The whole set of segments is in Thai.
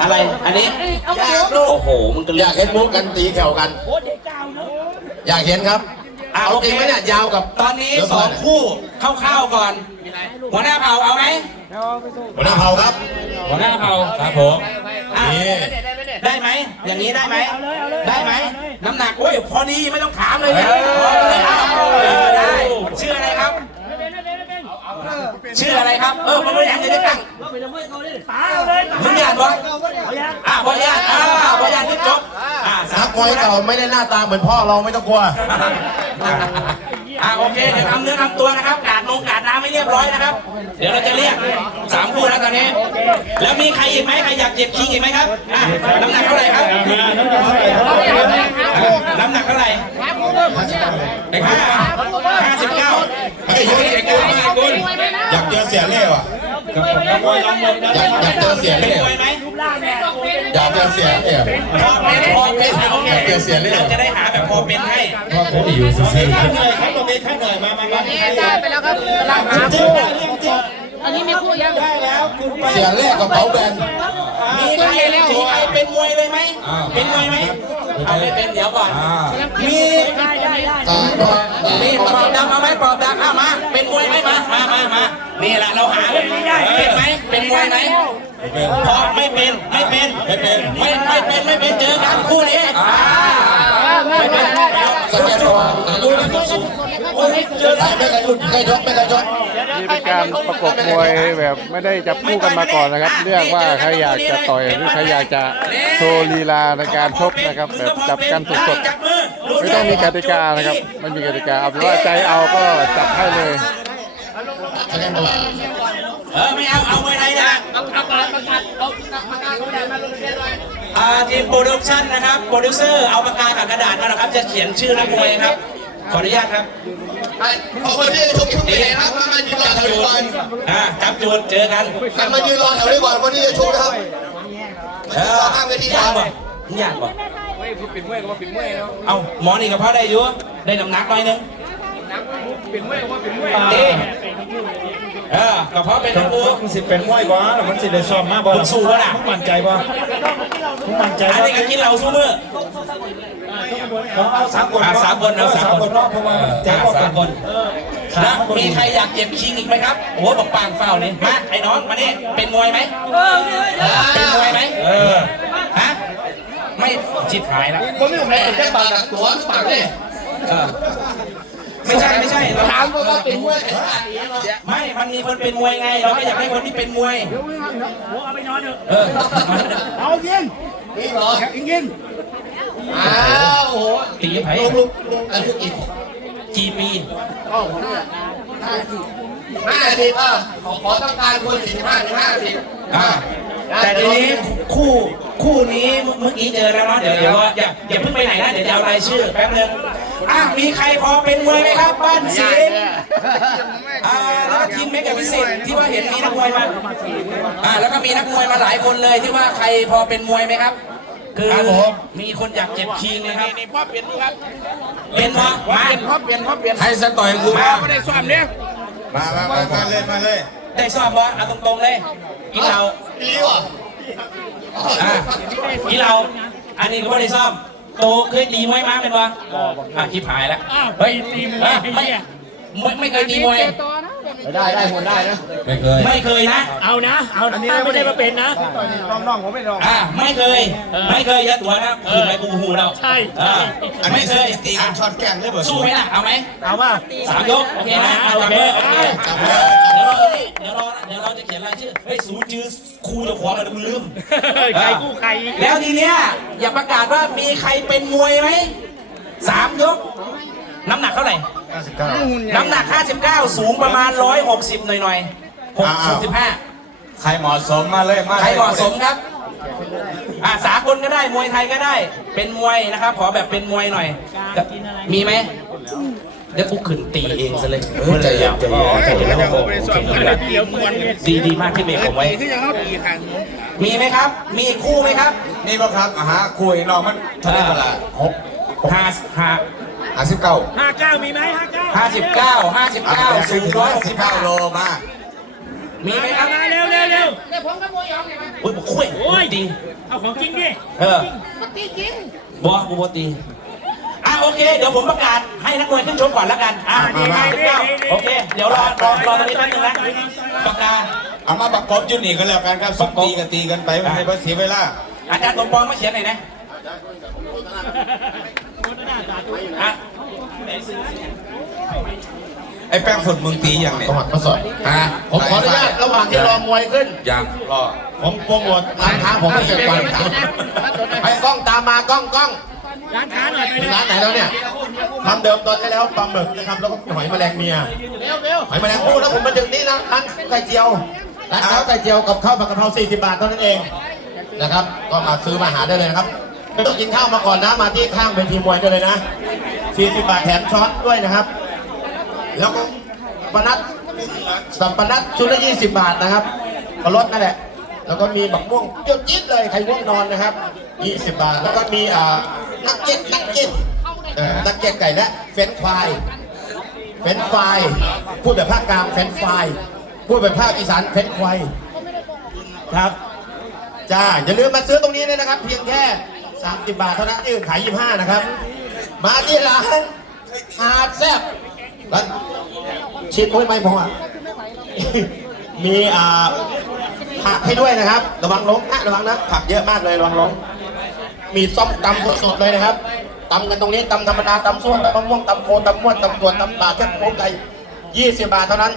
อะไร อันนี้ อยากดูโอ้โห มึงก็อยากเห็นมุกกันตีแข่วกัน อยากเห็นครับอะเอาโอจเคริงไหมเนี่ยยาวกับตอนนี้สองคู่คร่าวๆก่อน หัวหน้าเผ่าเอาไหมหัวหน้าเผ่าครับ หัวหน้าเผ่าครับผมอะนี่ ได้ไหม อย่างนี้ได้ไหม ได้ไหม น้ำหนัก โอ้ย พอดีไม่ต้องถามเลยเนี่ยพอดีอ้าวเออได้ ชื่ออะไรครับ ชื่ออะไรครับ เออมันไม่อยากจะได้ตั้งมึงอยากบ่อะบ่อยากอ่าบ่อยากที่จบอ่าสานัมกมวยเก่าไม่ได้หน้าตาเหมือนพ่อเราไม่ต้องกลัว อ่าโอเคเดี๋ยวทำเนื้อทำตัวนะครับกาดนงกาดน้ำไม่เรียบร้อยนะครับ เดี๋ยวเราจะเรียกสามคู่แล้วตอนนี้ แล้วมีใครอีกไหมใครอยากเจ็บคิงอีกไหมครับอะน้ำหนักเท่าไหร่ครับน้ำหนักเท่าไหร่เด็กห้าห้าสิบเก้าเฮ้ยยกเสียงเก้ามาก คุณอยากเจอเสียเล่ห์ว่ะอยากอยากเจอเสียเป็นเล่ห์มวยไหมอยากเจอเสียเล่ห์พอเป็นพอเป็นโอเคเดี๋ยวเสียเรื่องเราจะได้หาแบบพอเป็นให้ผมอยู่ซื่อข้างหน่อยครับตรงนี้ข้างหน่อยมามามาได้ไปแล้วครับกำลังหาจริงได้เรื่องจริงอันนี้มีคู่ยังได้แล้วคุณไปเสียเล่ห์กระเป๋าแบนมีใครมีใครเป็นมวยเลยไหมเป็นมวยไหมเอาไม่เป็นเดี๋ยวก่อนมีอ่าก็มีปอบดำเอาไหมปอบดำเอามาเป็นมวยไหม มามามามานี่แหละเราหาเป็นไหมเป็นมวยไหมพอไม่เป็นไม่เป็นไม่เป็นไม่ไม่เป็นไม่เป็นเจอกันคู่นี้อ่าไม่เป็นเดี๋ยวสแกนตัวไม่เคยหยุดไม่เคยยกไม่เคยยกนี่เป็นการประกบมวยแบบไม่ได้จับคู่กันมาก่อนนะครับเลือกว่าใครอยากจะต่อยหรือใครอยากจะโชว์ลีลาในการชกนะครับ แบบจับกันสดจับมือๆไม่ต้องมีกติกานะครับไม่มีกติกาเอาเป็นว่าใจเอาก็จับให้เลย สแกนตัวเออไม่เอา เอามวยไทยนะเอาเอาประกาศเอาประกาศเขาได้มาลงเรียนเลยอ่าทีมโปรดักชั่นนะครับ โปรดิวเซอร์เอาปากกากับกระดาษมาหน่อยครับ จะเขียนชื่อนักมวยครับ ขออนุญาตครับเอาคนที่ชกชุดไหนครับมายืนรอแถวนี้ก่อนอ่าจับจูดเจอกันมายืนรอแถวนี้ก่อนคนที่จะชกนะครับเออข้างเวทียากครับบ่มึงยากบ่ไม่ปิดมวยก็ว่าปิดมวยแล้วเอาหมอนี่กับพ่อได้อยู่ได้น้ำหนักหน่อยนึง ปิดมวยก็ว่าปิดมวยเออกับพ่อเป็นนักมวยมันสิเป็นมวยบ่หรือมันสิได้ซ้อมมาบ่มึงสู้ปะล่ะมึงมั่นใจบ่มึงมั่นใจอันบ่นี้ก็กินเหล้าสู้มือเอาสามคนอะสามคนเอาสามคนเนาะเพราะว่าใจอ่าบ่สามคนแล้วมีใครอยากเก็บคิงอีกไหมครับ โอ้โหบอกปางเฝ้านี่มาไอ้น้องมานี่เป็นมวยไหมเป็นมวยไหมเออฮะไม่จิบหายแล้วผมอยู่ไหนแค่ปากกับตัวปากเลยเออ ไม่ใช่ไม่ใช่เราถามว่าเป็นมวยไม่ มันมีคนเป็นมวยไง เราก็อยากให้คนที่เป็นมวยเออเอายิงนี่เหรอยิงยิงอ้าวโอ้โหตีไผ่ลุกลุกลุกอายุกี่กี่ปีห้าสิบอะขอขอต้องการคนสี่สิบห้าถึงห้าสิบอ่าแต่ทีนี้คู่คู่นี้เมื่อกี้เจอแล้วเนาะเดี๋ยวเดี๋ยวอย่าอย่าเพิ่งไปไหนนะเดี๋ยวจะเอารายชื่อแป๊บนึง อะมีใครพอเป็นมวยไหมครับ บ้านสิงห์อ่าแล้วก็ทีมเมกกับพิเศษที่ว่าเห็นมีนักมวยมาอ่าแล้วก็มีนักมวยมาหลายคนเลยที่ว่าใครพอเป็นมวยไหมครับ คือมีคนอยากเจ็บคิงนะครับนี่พ่อเปลี่ยนครับเป็นพ่อมาใครสต่อยกูมามามามามาเลยมาเลยได้สอบบ่เอาตรงๆเลยกินเราดีว่ะอะกินเราอันนี้ก็ไม่ได้ซ่อม โตเคยตีมวยมาเป็นวะอะคลิปหายแล้วเฮ้ยตีมวยไม่ไม่ไม่เคยตีมวย ได้ได้หมดได้นะไม่เคย ไม่เคยนะ เอานะ เอาอันนี้ไม่ได้มาเป็นนะ น้องๆผมไม่ลองอะไม่เคย ไม่เคยยัดตัวนะคืนไปกูหูเราใช่ อะไม่เคยตีกันช็อตแกงเลยเบิร์สู้ไหมล่ะเอาไหมเอาว่า สามยกโอเคนะเอาจับมือโอเคจับมือเดี๋ยวรอเดี๋ยวเราจะเขียนรายชื่อเฮ้ยสูจื้อ ครูเจะขวางมันลืม ใครกู้ใครแล้วทีเนี้ยอย่าประกาศว่ามีใครเป็นมวยไหมสามยก น้ำหนักเท่าไหร่ น้ำหนัก 59 สูงประมาณ 160 หน่อยๆ65 ใครเหมาะสมมาเลยมาใครเหมาะสมครับ อ่าสากลก็ได้ มวยไทยก็ได้ เป็นมวยนะครับ ขอแบบเป็นมวยหน่อย มีไหม เดี๋ยวกูขึ้นตีเองซะเลยเฮ้ยใจเย็นใจเย็นใจเย็นแล้วโอ้โหดีดีมากที่เบรกผมไว้มีไหมครับ มีคู่ไหมครับนี่ป่ะครับอ่าฮะคุยน้องมันเท่าไหร่เวลาหกห้าห้าห้าสิบเก้าห้าเก้ามีไหมห้าเก้าห้าสิบเก้าห้าสิบเก้าสูงร้อยหกสิบเก้าเก้าโลมามีไหมครับเร็วเร็วเร็วอุ้ยบอกคุยโอ้ยตีเอาของจริงดิเออบอกกูบตีอะโอเค เดี๋ยวผมประกาศ ให้นักมวยขึ้นชกก่อนแล้วกัน อะดีไหมโอเค เดี๋ยวรอรอรอตรงนี้แป๊บนึงนะประกาศเอามาประกอบจุดนี้กันแล้วกันครับสองตีกันตีกันไปไม่ให้เสียเวลาอาจารย์สมปองมาเขียนหน่อยนะอะไอ้แป้งฝนมึงตีอย่างเนี่ยประวัติมาสอนฮะผมขออนุญาตระหว่างที่รอมวยขึ้น ยังรอ ผมโปรโมทร้านค้าผมไม่เสร็จก่อนไปกล้องตามมากล้องกล้องร้านค้าหน่อยไปมีเลยร้านไหนแล้วเนี่ย ทำเดิมตอนที่แล้วปลาหมึกนะครับแล้วก็หอยแมลงเมียหอยแมลงภู่แล้วผมมาถึงนี่นะร้านไก่เจียวร้านข้าวไก่เจียวกับข้าวผัดกะเพรา40 บาทเท่านั้นเองนะครับ ก็มาซื้อมาหาได้เลยนะครับไม่ต้องกินข้าวมาก่อนนะมาที่ข้างเวทีมวยได้เลยนะ40บาทแถมช้อนด้วยนะครับ แล้วก็ปนัดสัมปนัดชุดละ20 บาทนะครับก็ลดนั่นแหละแล้วก็มีบักม่วงเปรี้ยวจี๊ดเลยใครง่วงนอนนะครับ 20 บาท แล้วก็มีอ่านักเก็ตนักเก็ ตะเกเก็ตไก่และเฟนช์ฟายเฟนช์ฟายพูดแบบภาคกลางเฟนช์ฟายพูดแบบภาคอีสานเฟนควายครับจ้าอย่าลืมมาซื้อตรงนี้ด้วยนะครับ เพียงแค่30บาทเท่านั้นที่อื่นขาย 25 นะครับ มาที่ร้านหาดแซ่บร้านชิดโอ้ยไม่พออะมีอ่าผักให้ด้วยนะครับ ระวังล้มนะระวังนะผักเยอะมากเลยระวังล้มมีส้มตำสดๆเลยนะครับ ตำกันตรงนี้ตำธรรมดาตำส้วนตำมะม่วงตำโคตำม้วนตำตัวตำปลาแค่หมูไก่20บาทเท่านั้น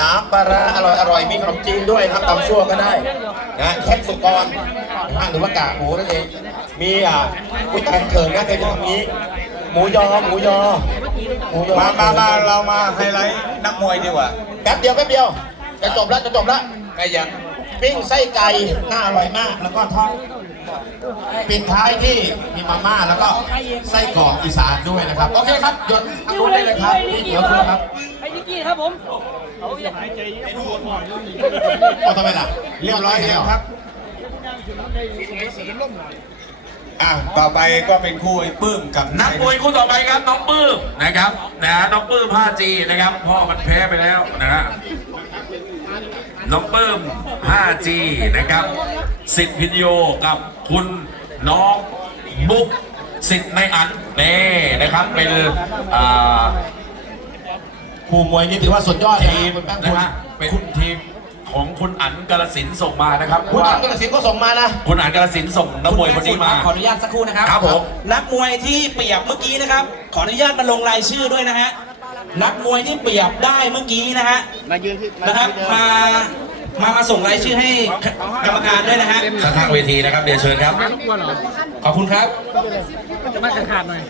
น้ำปลาร้าอร่อยอร่อยมีขนมจีนด้วยนะครับตำซั่วก็ได้นะแคปสุกรนะฮะหรือว่ากากหมูนั่นเองมีอ่ากุ้ยแทนเขินนะเคยดูตรงนี้ หมูยอหมูยอหมูยอมามามาเรามาไฮไลท์นักมวยดีกว่าแป๊บเดียวแป๊บเดียวจะจบแล้วจะจบแล้วใกล้ยังปิ้งไส้ไก่น่าอร่อยมากแล้วก็ทอด ปิดท้ายที่มีมาม่าแล้วก็ไส้กรอกอีสานด้วยนะครับ โอเคครับหยดทางนู้นได้เลยครับที่เขียวคือครับไอ้นิกกี้ครับผมเอาทำไมล่ะเรียบร้อยแล้วครับอะต่อไปก็เป็นคู่ไอ้ปื้มกับนักมวยคู่ต่อไปครับน้องปื้มนะครับนะฮะน้องปื้ม 5G นะครับพ่อมันแพ้ไปแล้วนะฮะ น้องปื้ม 5G นะครับสิทธิ์พินโยกับคุณน้องบุ๊กสิทธิ์ในอันเน่นะครับเป็นอ่าคู่มวยนี่ถือว่าสุดยอดนะทีมคุณแป้งนะคุณฮะเป็นทีมของคุณอันกาลสินธุ์ส่งมานะครับคุณว่าอันกระสินก็ส่งมานะคุณอันกาลสินธุ์ส่งนักมวยคนนี้มาขออนุญาตสักครู่นะครับครับผมนักมวยที่เปรียบเมื่อกี้นะครับ ขออนุญาตมาลงรายชื่อด้วยนะฮะนักมวยที่เปรียบได้เมื่อกี้นะฮะนะครับมา มามาส่งรายชื่อให้กรรมการด้วยนะฮะข้างๆเวทีนะครับเดี๋ยวเชิญครับ ขอบคุณครับ มาขาดหน่อย